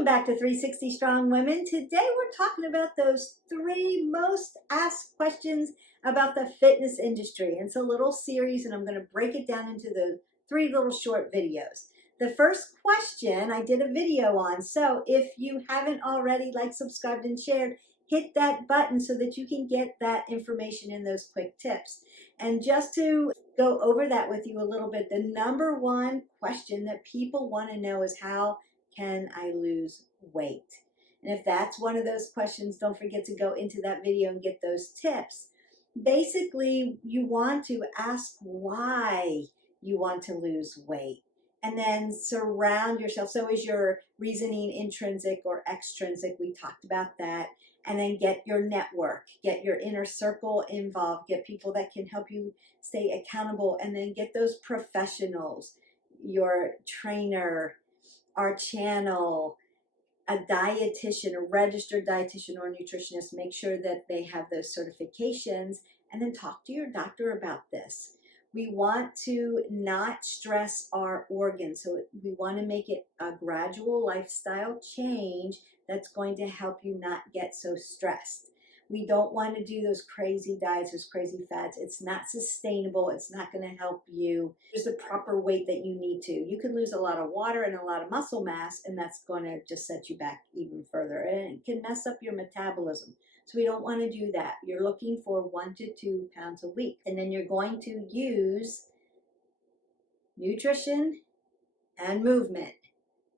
Welcome back to 360 Strong Women. Today we're talking about those 3 most asked questions about the fitness industry. And it's a little series and I'm going to break it down into the 3 little short videos. The first question I did a video on, so if you haven't already liked, subscribed, and shared, hit that button so that you can get that information in those quick tips. And just to go over that with you a little bit, the number 1 question that people want to know is how can I lose weight? And if that's one of those questions, don't forget to go into that video and get those tips. Basically, you want to ask why you want to lose weight and then surround yourself. So is your reasoning intrinsic or extrinsic? We talked about that. And then get your network, get your inner circle involved, get people that can help you stay accountable, and then get those professionals, your trainer, our channel, a dietitian, a registered dietitian or nutritionist. Make sure that they have those certifications, and then talk to your doctor about this. We want to not stress our organs, so we want to make it a gradual lifestyle change that's going to help you not get so stressed. We don't want to do those crazy diets, those crazy fads. It's not sustainable. It's not going to help you. There's the proper weight that you need to. You can lose a lot of water and a lot of muscle mass, and that's going to just set you back even further. And it can mess up your metabolism. So we don't want to do that. You're looking for 1 to 2 pounds a week. And then you're going to use nutrition and movement.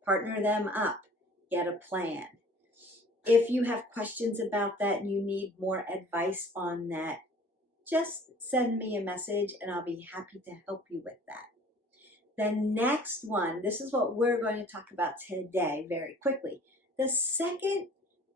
Partner them up. Get a plan. If you have questions about that and you need more advice on that, just send me a message and I'll be happy to help you with that. The next one, this is what we're going to talk about today very quickly. The second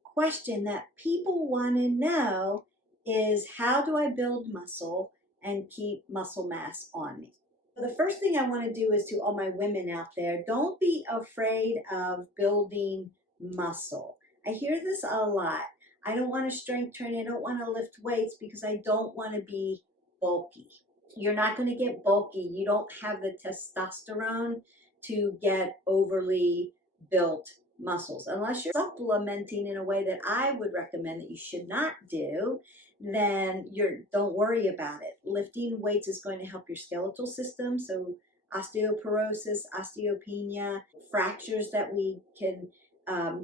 question that people want to know is, how do I build muscle and keep muscle mass on me? The first thing I want to do is, to all my women out there, don't be afraid of building muscle. I hear this a lot. I don't want to strength train. I don't want to lift weights because I don't want to be bulky. You're not going to get bulky. You don't have the testosterone to get overly built muscles. Unless you're supplementing in a way that I would recommend that you should not do, then don't worry about it. Lifting weights is going to help your skeletal system. So osteoporosis, osteopenia, fractures that we can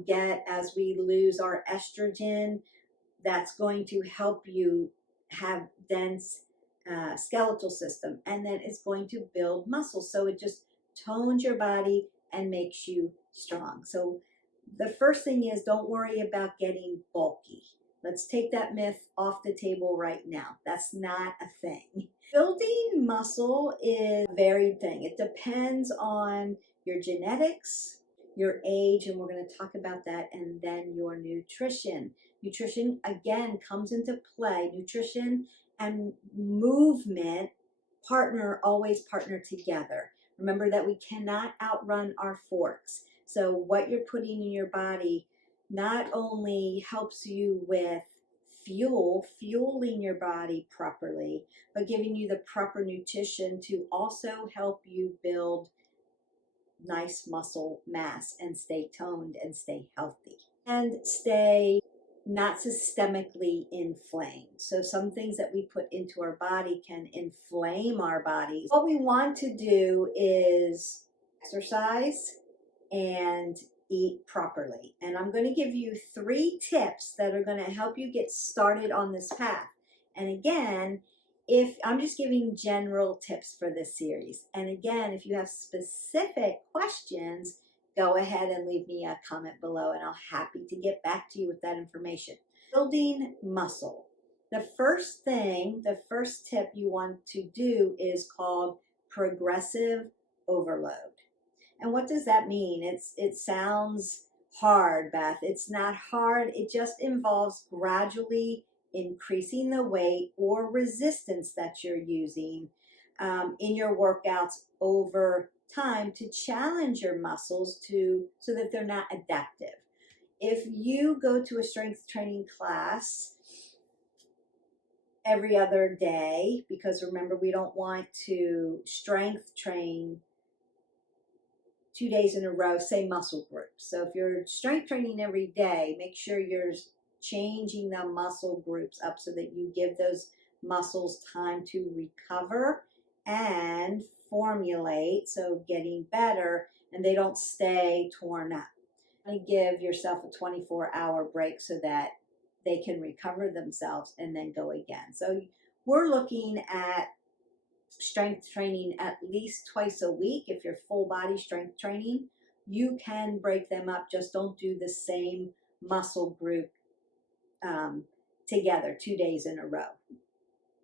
get as we lose our estrogen, that's going to help you have dense skeletal system, and then it's going to build muscle. So it just tones your body and makes you strong. So the first thing is, don't worry about getting bulky. Let's take that myth off the table right now. That's not a thing. Building muscle is a varied thing. It depends on your genetics, your age, and we're going to talk about that, and then your nutrition. Nutrition, again, comes into play. Nutrition and movement always partner together. Remember that we cannot outrun our forks. So what you're putting in your body not only helps you with fueling your body properly, but giving you the proper nutrition to also help you build nice muscle mass and stay toned and stay healthy and stay not systemically inflamed. So some things that we put into our body can inflame our bodies. What we want to do is exercise and eat properly. And I'm going to give you 3 tips that are going to help you get started on this path. And again, if I'm just giving general tips for this series. And again, if you have specific questions, go ahead and leave me a comment below and I'll be happy to get back to you with that information. Building muscle. The first tip you want to do is called progressive overload. And what does that mean? It sounds hard, Beth. It's not hard. It just involves gradually increasing the weight or resistance that you're using in your workouts over time to challenge your muscles so that they're not adaptive. If you go to a strength training class every other day, because remember, we don't want to strength train 2 days in a row, say muscle groups. So if you're strength training every day, make sure you're changing the muscle groups up so that you give those muscles time to recover and formulate, so getting better, and they don't stay torn up. And give yourself a 24-hour break so that they can recover themselves and then go again. So we're looking at strength training at least twice a week. If you're full body strength training, you can break them up. Just don't do the same muscle group together 2 days in a row.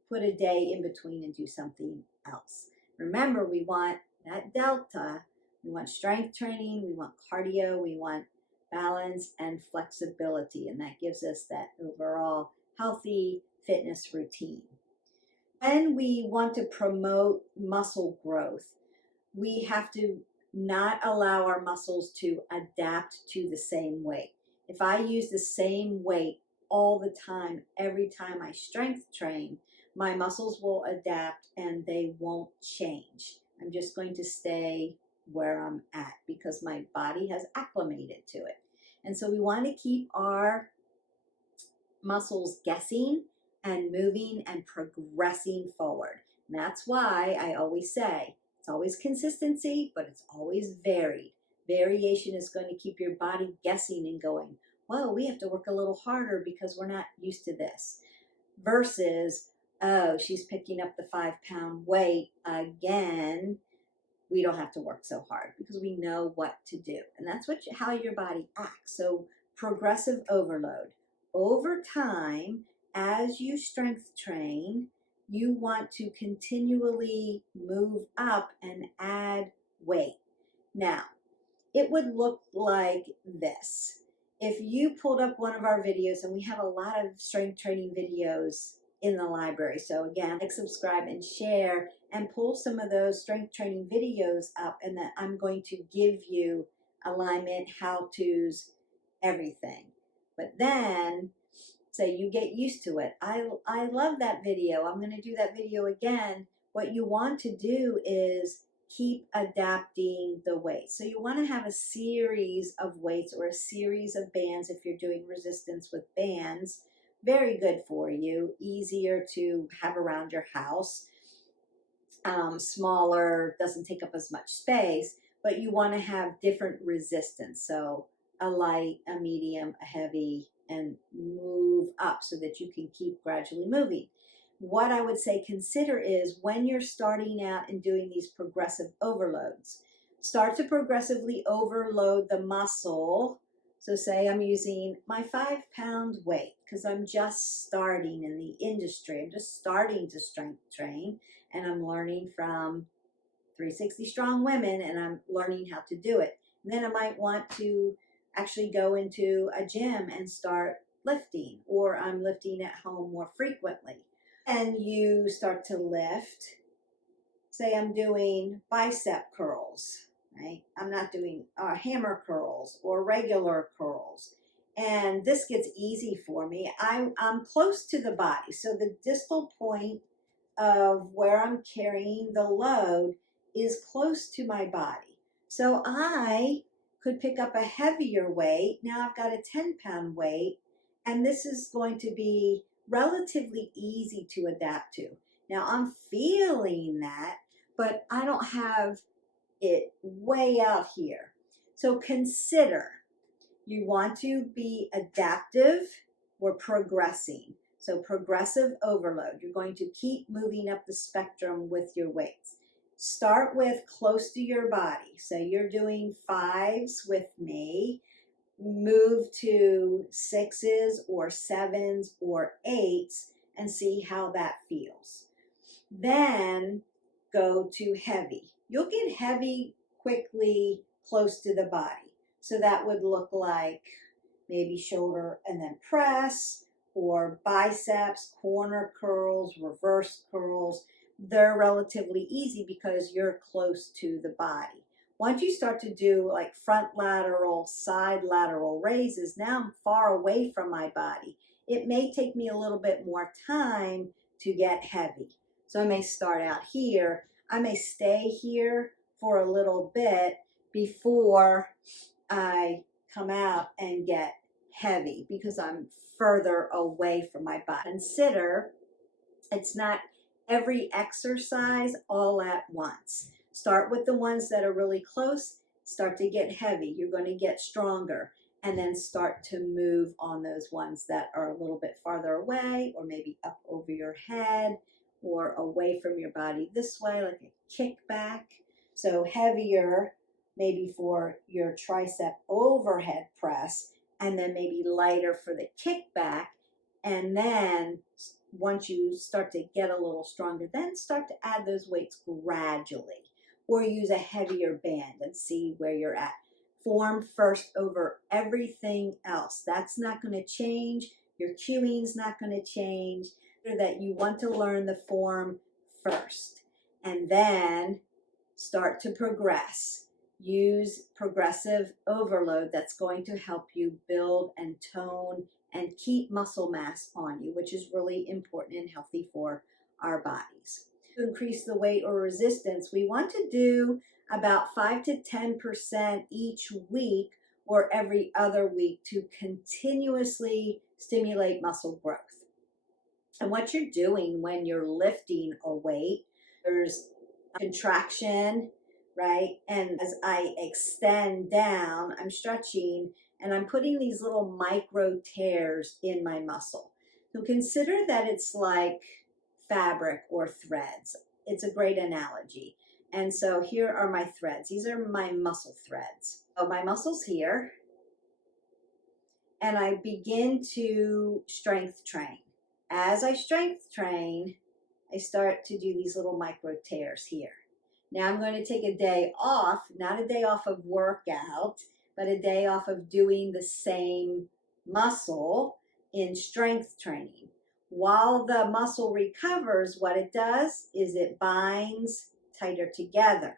Put a day in between and do something else. Remember, we want that delta. We want strength training, we want cardio, we want balance and flexibility, and that gives us that overall healthy fitness routine. When we want to promote muscle growth, we have to not allow our muscles to adapt to the same weight. If I use the same weight all the time, every time I strength train, my muscles will adapt and they won't change. I'm just going to stay where I'm at because my body has acclimated to it. And so we want to keep our muscles guessing and moving and progressing forward. And that's why I always say it's always consistency, but it's always varied. Variation is going to keep your body guessing and going, whoa, we have to work a little harder because we're not used to this. Versus, oh, she's picking up the 5-pound weight again. We don't have to work so hard because we know what to do. And that's how your body acts. So progressive overload. Over time, as you strength train, you want to continually move up and add weight. Now, it would look like this. If you pulled up one of our videos, and we have a lot of strength training videos in the library. So again, like, subscribe, and share, and pull some of those strength training videos up, and then I'm going to give you alignment, how-tos, everything. But then, say you get used to it. I love that video. I'm going to do that video again. What you want to do is keep adapting the weight. So you want to have a series of weights or a series of bands if you're doing resistance with bands. Very good for you, easier to have around your house, smaller, doesn't take up as much space, but you want to have different resistance. So a light, a medium, a heavy, and move up so that you can keep gradually moving. What I would say consider is when you're starting out and doing these progressive overloads, start to progressively overload the muscle. So say I'm using my 5-pound weight because I'm just starting in the industry. I'm just starting to strength train, and I'm learning from 360 Strong Women, and I'm learning how to do it. And then I might want to actually go into a gym and start lifting, or I'm lifting at home more frequently. And you start to lift. Say I'm doing bicep curls, right? I'm not doing hammer curls or regular curls. And this gets easy for me. I'm close to the body. So the distal point of where I'm carrying the load is close to my body. So I could pick up a heavier weight. Now I've got a 10-pound weight, and this is going to be relatively easy to adapt to. Now I'm feeling that, but I don't have it way out here. So consider, you want to be adaptive or progressing. So progressive overload. You're going to keep moving up the spectrum with your weights. Start with close to your body. So you're doing 5s with me. Move to 6s or 7s or 8s and see how that feels. Then go to heavy. You'll get heavy quickly close to the body. So that would look like maybe shoulder and then press, or biceps, corner curls, reverse curls. They're relatively easy because you're close to the body. Once you start to do like front lateral, side lateral raises, now I'm far away from my body. It may take me a little bit more time to get heavy. So I may start out here. I may stay here for a little bit before I come out and get heavy because I'm further away from my body. Consider it's not every exercise all at once. Start with the ones that are really close, start to get heavy. You're going to get stronger, and then start to move on those ones that are a little bit farther away, or maybe up over your head or away from your body this way, like a kickback. So heavier maybe for your tricep overhead press, and then maybe lighter for the kickback. And then once you start to get a little stronger, then start to add those weights gradually, or use a heavier band and see where you're at. Form first over everything else. That's not going to change. Your cueing's not going to change. That you want to learn the form first, and then start to progress. Use progressive overload that's going to help you build and tone and keep muscle mass on you, which is really important and healthy for our bodies. To increase the weight or resistance, we want to do about 5 to 10% each week or every other week to continuously stimulate muscle growth. And what you're doing when you're lifting a weight, there's contraction, right? And as I extend down, I'm stretching and I'm putting these little micro tears in my muscle. So consider that it's like fabric or threads. It's a great analogy. And so here are my threads. These are my muscle threads. So my muscle's here, and I begin to strength train. As I strength train, I start to do these little micro tears here. Now I'm going to take a day off, not a day off of workout, but a day off of doing the same muscle in strength training. While the muscle recovers, what it does is it binds tighter together,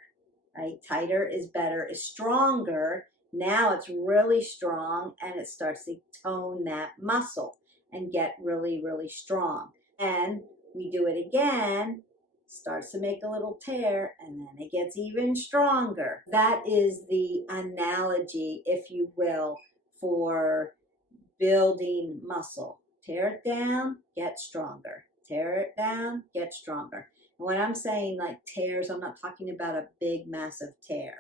right? Tighter is better, is stronger. Now it's really strong, and it starts to tone that muscle and get really, really strong. And we do it again, starts to make a little tear, and then it gets even stronger. That is the analogy, if you will, for building muscle. Tear it down, get stronger. Tear it down, get stronger. And when I'm saying like tears, I'm not talking about a big, massive tear.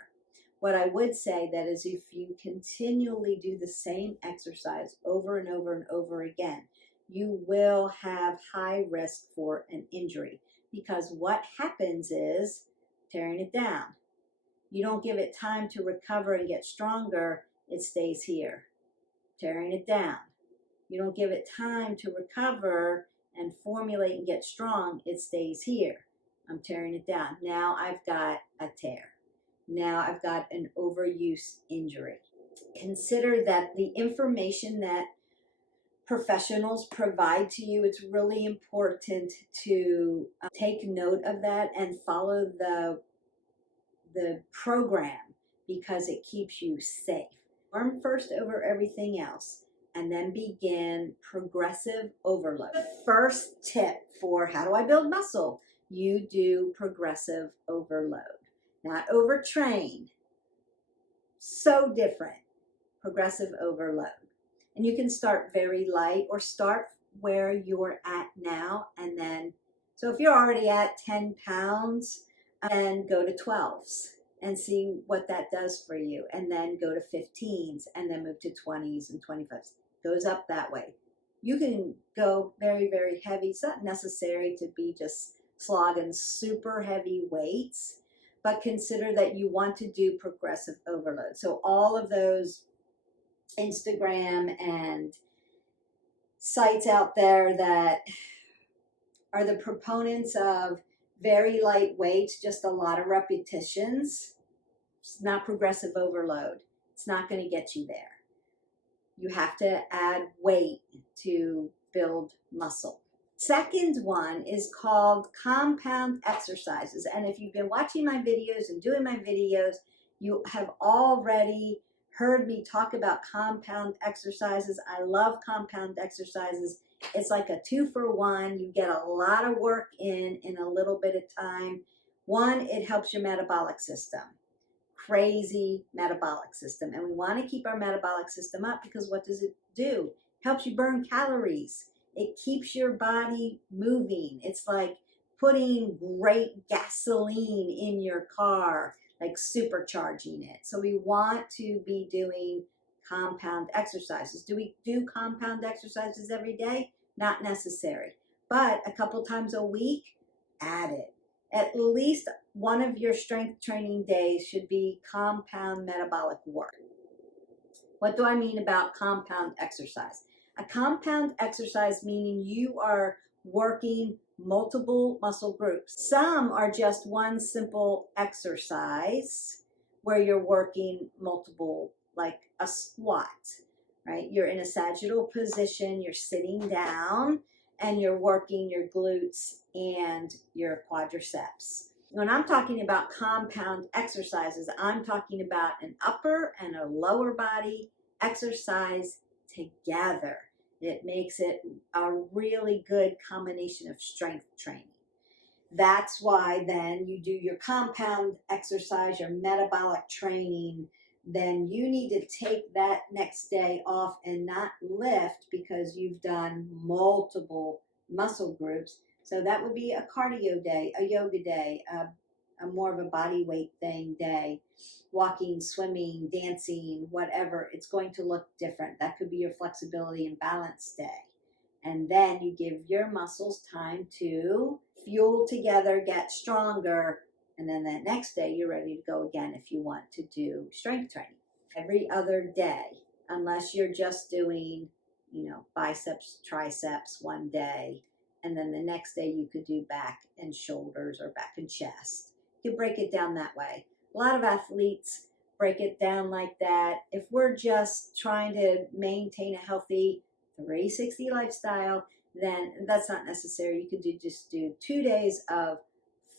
What I would say that is if you continually do the same exercise over and over and over again, you will have high risk for an injury, because what happens is tearing it down. You don't give it time to recover and get stronger, it stays here. Tearing it down. You don't give it time to recover and formulate and get strong, it stays here. I'm tearing it down. Now I've got a tear. Now I've got an overuse injury. Consider that the information that professionals provide to you, it's really important to take note of that and follow the program, because it keeps you safe. Learn first over everything else, and then begin progressive overload. The first tip for how do I build muscle? You do progressive overload, not overtrain. So different. Progressive overload. And you can start very light, or start where you're at now, and then, so if you're already at 10 pounds, then go to 12s and see what that does for you, and then go to 15s, and then move to 20s and 25s. Goes up that way. You can go very, very heavy. It's not necessary to be just slogging super heavy weights, but consider that you want to do progressive overload. So all of those Instagram and sites out there that are the proponents of very light weights, just a lot of repetitions, it's not progressive overload. It's not going to get you there. You have to add weight to build muscle. Second one is called compound exercises. And if you've been watching my videos and doing my videos, you have already heard me talk about compound exercises. I love compound exercises. It's like a 2-for-1. You get a lot of work in a little bit of time. One, it helps your metabolic system. crazy metabolic system. And we want to keep our metabolic system up because what does it do? Helps you burn calories. It keeps your body moving. It's like putting great gasoline in your car, like supercharging it. So we want to be doing compound exercises. Do we do compound exercises every day? Not necessary. But a couple times a week, add it. At least one of your strength training days should be compound metabolic work. What do I mean about compound exercise? A compound exercise meaning you are working multiple muscle groups. Some are just one simple exercise where you're working multiple, like a squat, right? You're in a sagittal position, you're sitting down, and you're working your glutes and your quadriceps. When I'm talking about compound exercises, I'm talking about an upper and a lower body exercise together. It makes it a really good combination of strength training. That's why then you do your compound exercise, your metabolic training, then you need to take that next day off and not lift because you've done multiple muscle groups. So that would be a cardio day, a yoga day, a more of a body weight thing day, walking, swimming, dancing, whatever. It's going to look different. That could be your flexibility and balance day. And then you give your muscles time to fuel together, get stronger, and then that next day you're ready to go again if you want to do strength training. Every other day, unless you're just doing, biceps, triceps one day, and then the next day you could do back and shoulders or back and chest. You break it down that way. A lot of athletes break it down like that. If we're just trying to maintain a healthy 360 lifestyle, then that's not necessary. You could just do 2 days of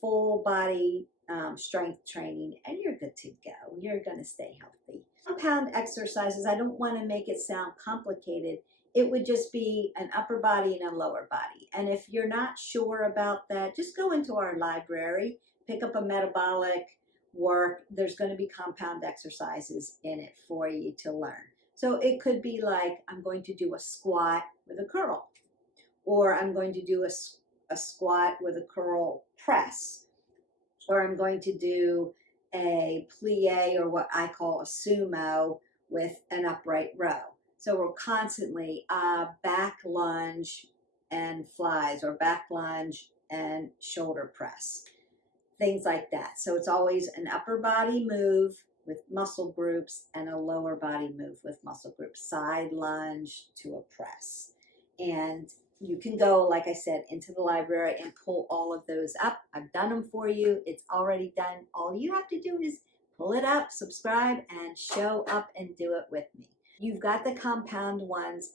full body strength training and you're good to go. You're going to stay healthy. Compound exercises, I don't want to make it sound complicated. It would just be an upper body and a lower body. And if you're not sure about that, just go into our library, pick up a metabolic work. There's going to be compound exercises in it for you to learn. So it could be like, I'm going to do a squat with a curl, or I'm going to do a squat with a curl press, or I'm going to do a plie, or what I call a sumo with an upright row. So we're constantly back lunge and flies, or back lunge and shoulder press, things like that. So it's always an upper body move with muscle groups and a lower body move with muscle groups, side lunge to a press. And you can go, like I said, into the library and pull all of those up. I've done them for you. It's already done. All you have to do is pull it up, subscribe, and show up and do it with me. You've got the compound ones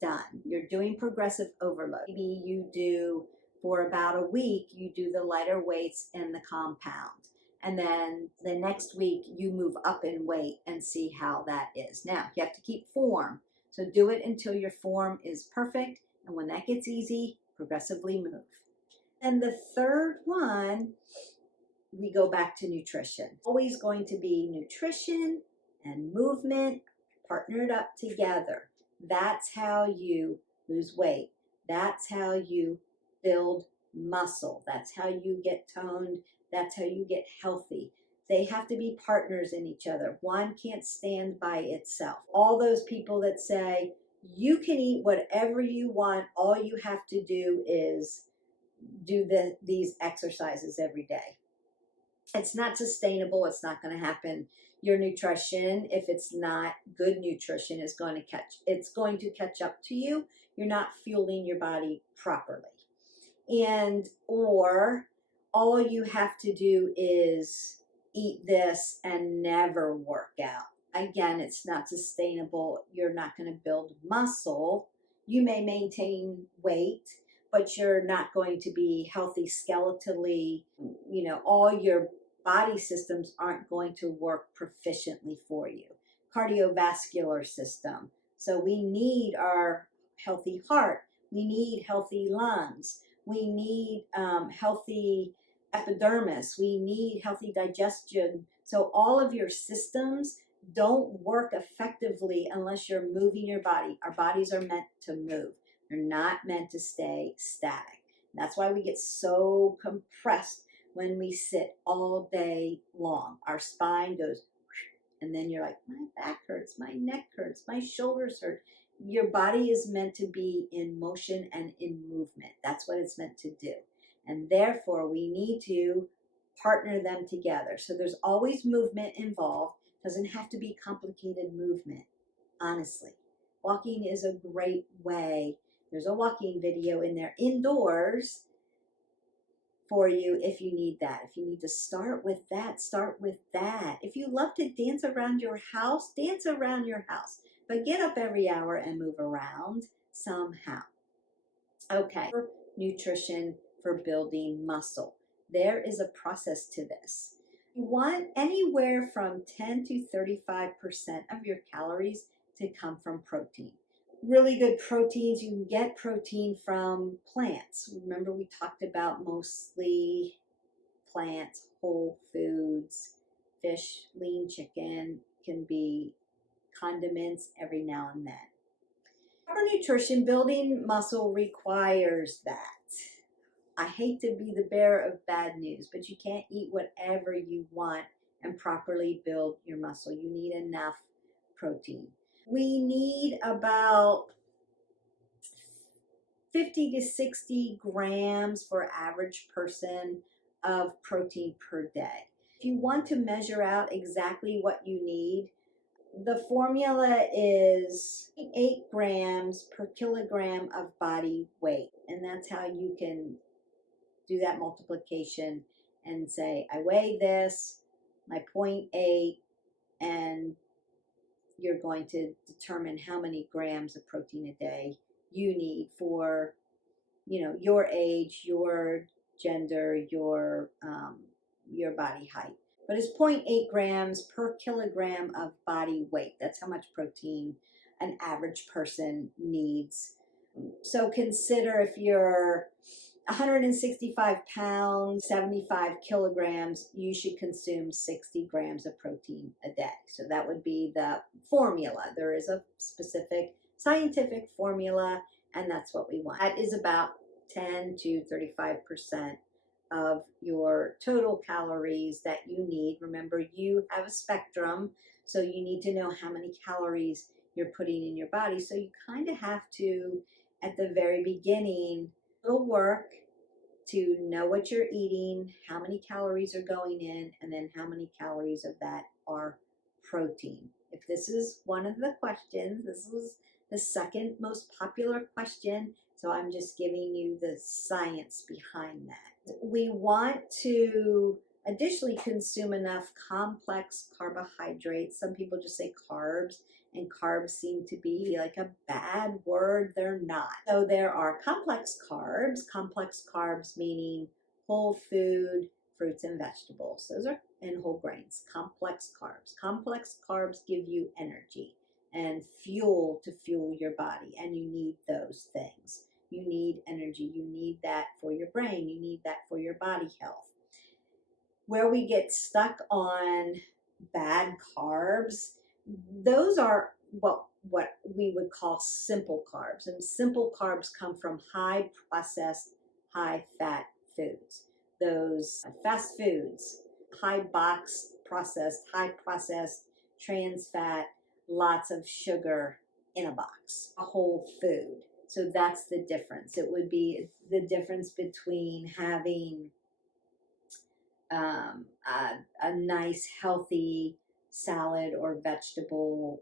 done. You're doing progressive overload. Maybe you do, for about a week, you do the lighter weights and the compound. And then the next week you move up in weight and see how that is. Now, you have to keep form. So do it until your form is perfect. And when that gets easy, progressively move. And the third one, we go back to nutrition. Always going to be nutrition and movement partnered up together. That's how you lose weight. That's how you build muscle. That's how you get toned. That's how you get healthy. They have to be partners in each other. One can't stand by itself. All those people that say, you can eat whatever you want, all you have to do is do these exercises every day. It's not sustainable. It's not going to happen. Your nutrition, if it's not good nutrition, is going to catch up to you. You're not fueling your body properly. Or all you have to do is eat this and never work out. Again, it's not sustainable. You're not going to build muscle. You may maintain weight, but you're not going to be healthy skeletally. All your body systems aren't going to work proficiently for you. Cardiovascular system. So we need our healthy heart. We need healthy lungs. We need healthy epidermis. We need healthy digestion So all of your systems don't work effectively unless you're moving your body. Our bodies are meant to move. They're not meant to stay static. That's why we get so compressed when we sit all day long. Our spine goes, and then you're like, my back hurts, my neck hurts, my shoulders hurt. Your body is meant to be in motion and in movement. That's what it's meant to do. And therefore, we need to partner them together. So there's always movement involved. Doesn't have to be complicated movement, honestly. Walking is a great way. There's a walking video in there indoors for you if you need that. If you need to start with that, start with that. If you love to dance around your house, dance around your house. But get up every hour and move around somehow. Okay, for nutrition for building muscle. There is a process to this. You want anywhere from 10 to 35% of your calories to come from protein. Really good proteins, you can get protein from plants. Remember, we talked about mostly plants, whole foods, fish, lean chicken, can be condiments every now and then. Proper nutrition, building muscle requires that. I hate to be the bearer of bad news, but you can't eat whatever you want and properly build your muscle. You need enough protein. We need about 50 to 60 grams for average person of protein per day. If you want to measure out exactly what you need, the formula is 8 grams per kilogram of body weight. And that's how you can do that multiplication and say, I weigh this, my 0.8, and you're going to determine how many grams of protein a day you need for, your age, your gender, your body height. But it's 0.8 grams per kilogram of body weight. That's how much protein an average person needs. So consider if you're 165 pounds, 75 kilograms, you should consume 60 grams of protein a day. So that would be the formula. There is a specific scientific formula, and that's what we want. That is about 10 to 35% of your total calories that you need. Remember, you have a spectrum, so you need to know how many calories you're putting in your body. So you kind of have to, at the very beginning, little work to know what you're eating, how many calories are going in, and then how many calories of that are protein. If this is one of the questions, this is the second most popular question, so I'm just giving you the science behind that. We want to additionally consume enough complex carbohydrates. Some people just say carbs, and carbs seem to be like a bad word. They're not. So there are complex carbs meaning whole food, fruits and vegetables. Those are and whole grains. Complex carbs give you energy and fuel to fuel your body, and you need those things. You need energy. You need that for your brain. You need that for your body health. Where we get stuck on bad carbs, those are what we would call simple carbs. And simple carbs come from high processed, high fat foods. Those fast foods, high processed, trans fat, lots of sugar in a box, a whole food. So that's the difference. It would be the difference between having a nice healthy salad or vegetable,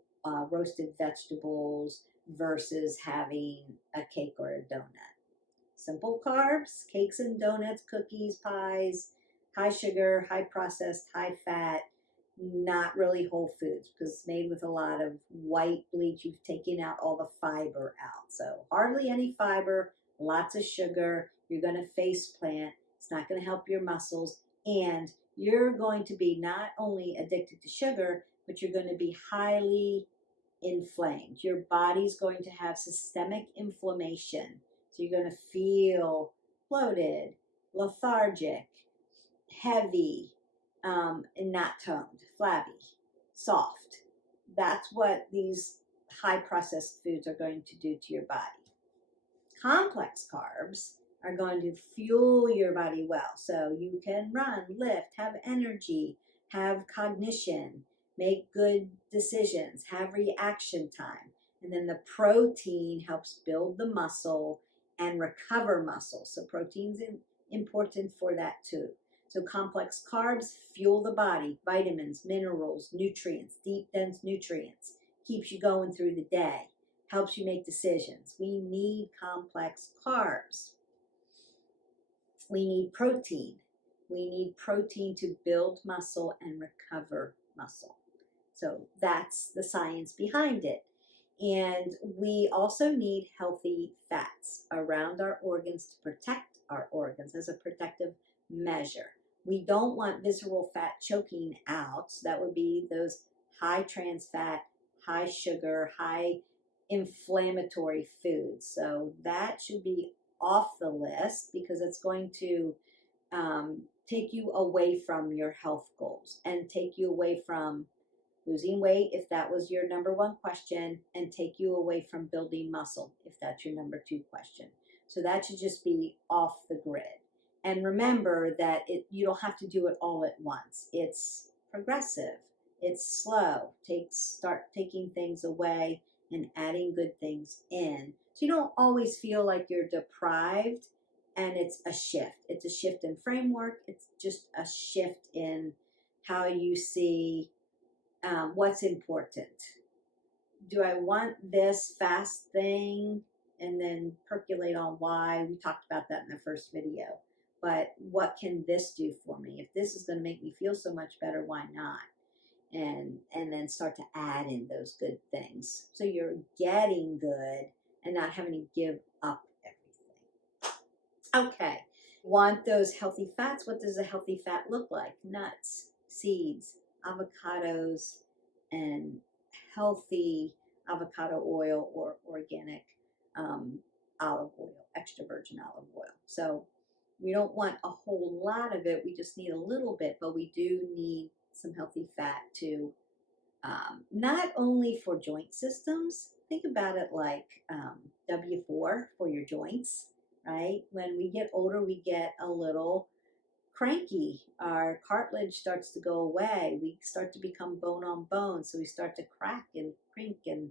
roasted vegetables versus having a cake or a donut. Simple carbs, cakes and donuts, cookies, pies, high sugar, high processed, high fat, not really whole foods because it's made with a lot of white bleach. You've taken out all the fiber out. So hardly any fiber, lots of sugar. You're going to face plant. It's not going to help your muscles. And you're going to be not only addicted to sugar, but you're going to be highly inflamed. Your body's going to have systemic inflammation. So you're going to feel bloated, lethargic, heavy, and not toned, flabby, soft. That's what these high processed foods are going to do to your body. Complex carbs are going to fuel your body well. So you can run, lift, have energy, have cognition, make good decisions, have reaction time. And then the protein helps build the muscle and recover muscle. So protein's important for that too. So complex carbs fuel the body, vitamins, minerals, nutrients, deep, dense nutrients, keeps you going through the day, helps you make decisions. We need complex carbs. We need protein. We need protein to build muscle and recover muscle. So that's the science behind it. And we also need healthy fats around our organs to protect our organs as a protective measure. We don't want visceral fat choking out. So that would be those high trans fat, high sugar, high inflammatory foods. So that should be off the list because it's going to take you away from your health goals and take you away from losing weight, if that was your number one question, and take you away from building muscle, if that's your number two question. So that should just be off the grid. And remember that you don't have to do it all at once. It's progressive. It's slow. Start taking things away and adding good things in. So you don't always feel like you're deprived, and it's a shift. It's a shift in framework. It's just a shift in how you see what's important. Do I want this fast thing and then percolate on why? We talked about that in the first video. But what can this do for me? If this is going to make me feel so much better, why not? And then start to add in those good things. So you're getting good and not having to give up everything. Okay. Want those healthy fats? What does a healthy fat look like? Nuts, seeds, avocados, and healthy avocado oil or organic olive oil, extra virgin olive oil. So we don't want a whole lot of it. We just need a little bit, but we do need some healthy fat to not only for joint systems. Think about it like W4 for your joints, right? When we get older, we get a little cranky. Our cartilage starts to go away. We start to become bone on bone. So we start to crack and crink and,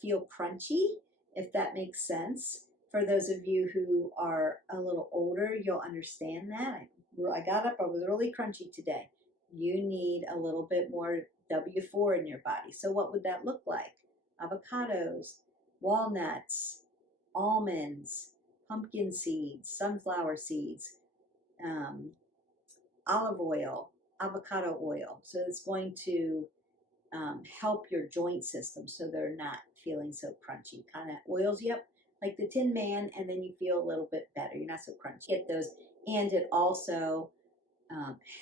feel crunchy, if that makes sense. For those of you who are a little older, you'll understand that. I got up, I was really crunchy today. You need a little bit more W4 in your body. So what would that look like? Avocados, walnuts, almonds, pumpkin seeds, sunflower seeds, olive oil, avocado oil. So it's going to help your joint system so they're not feeling so crunchy. Kind of oils you up like the Tin Man, and then you feel a little bit better. You're not so crunchy. Get those. And it also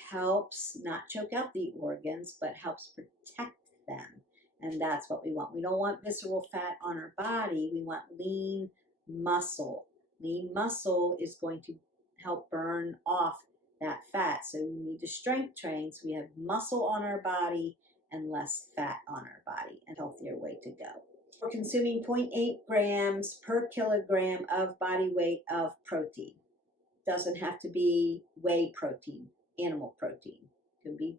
helps not choke out the organs, but helps protect them. And that's what we want. We don't want visceral fat on our body. We want lean muscle. Lean muscle is going to help burn off that fat. So we need to strength train so we have muscle on our body and less fat on our body, and a healthier way to go. We're consuming 0.8 grams per kilogram of body weight of protein. Doesn't have to be whey protein, animal protein. It can be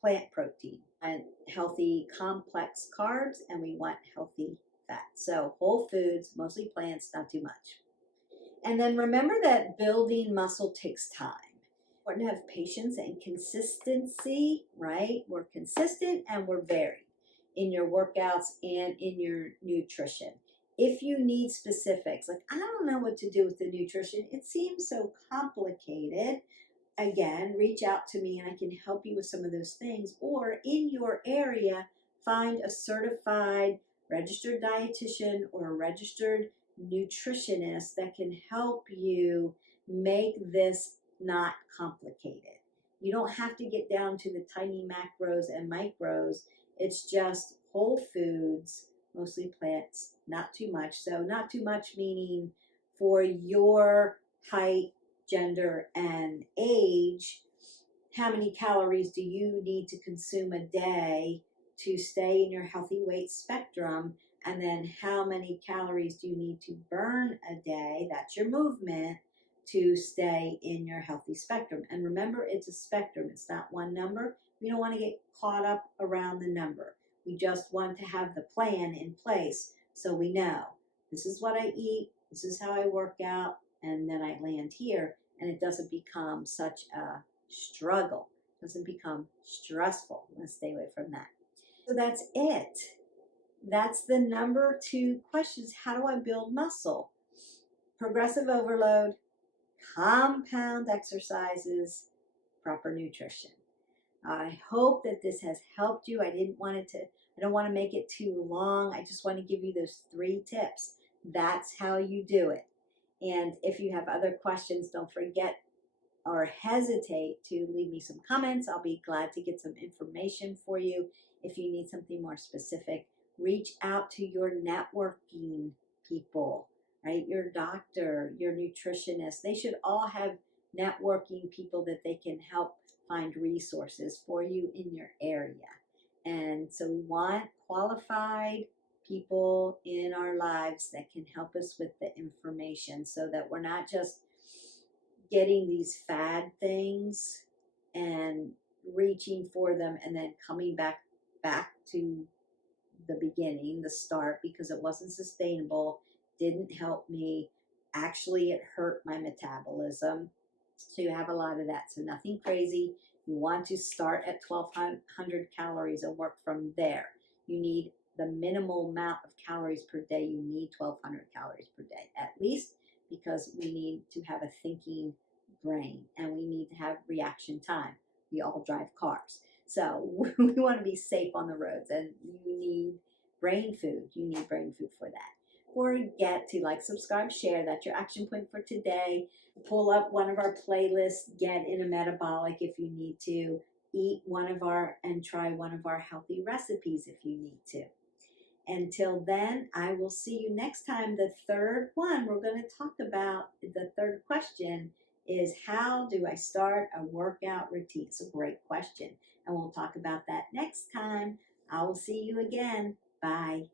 plant protein, and healthy complex carbs, and we want healthy fat. So whole foods, mostly plants, not too much. And then remember that building muscle takes time. We're going to have patience and consistency, right? We're consistent and we're varied in your workouts and in your nutrition. If you need specifics, like I don't know what to do with the nutrition, it seems so complicated, again, reach out to me and I can help you with some of those things. Or in your area, find a certified registered dietitian or a registered nutritionist that can help you make this not complicated. You don't have to get down to the tiny macros and micros. It's just whole foods, mostly plants, not too much. So not too much meaning for your height, gender, and age, how many calories do you need to consume a day to stay in your healthy weight spectrum, and then how many calories do you need to burn a day, that's your movement, to stay in your healthy spectrum. And remember, it's a spectrum, it's not one number. We don't want to get caught up around the number. We just want to have the plan in place so we know this is what I eat, this is how I work out, and then I land here, and it doesn't become such a struggle, it doesn't become stressful. Let's stay away from that. So that's it. That's the number 2 questions. How do I build muscle? Progressive overload, compound exercises, proper nutrition. I hope that this has helped you. I don't want to make it too long. I just want to give you those 3 tips. That's how you do it. And if you have other questions, don't forget or hesitate to leave me some comments. I'll be glad to get some information for you. If you need something more specific, reach out to your networking people, right? Your doctor, your nutritionist. They should all have networking people that they can help find resources for you in your area. And so we want qualified people in our lives that can help us with the information so that we're not just getting these fad things and reaching for them and then coming back to the beginning, the start, because it wasn't sustainable, didn't help me. Actually, it hurt my metabolism. So you have a lot of that. So nothing crazy. You want to start at 1,200 calories and work from there. You need the minimal amount of calories per day. You need 1,200 calories per day, at least, because we need to have a thinking brain and we need to have reaction time. We all drive cars. So we want to be safe on the roads, and you need brain food. You need brain food for that. Forget to like, subscribe, share. That's your action point for today. Pull up one of our playlists, get in a metabolic if you need to, eat and try one of our healthy recipes if you need to. Until then, I will see you next time. The third one we're going to talk about, the third question is, how do I start a workout routine? It's a great question, and we'll talk about that next time. I will see you again. Bye.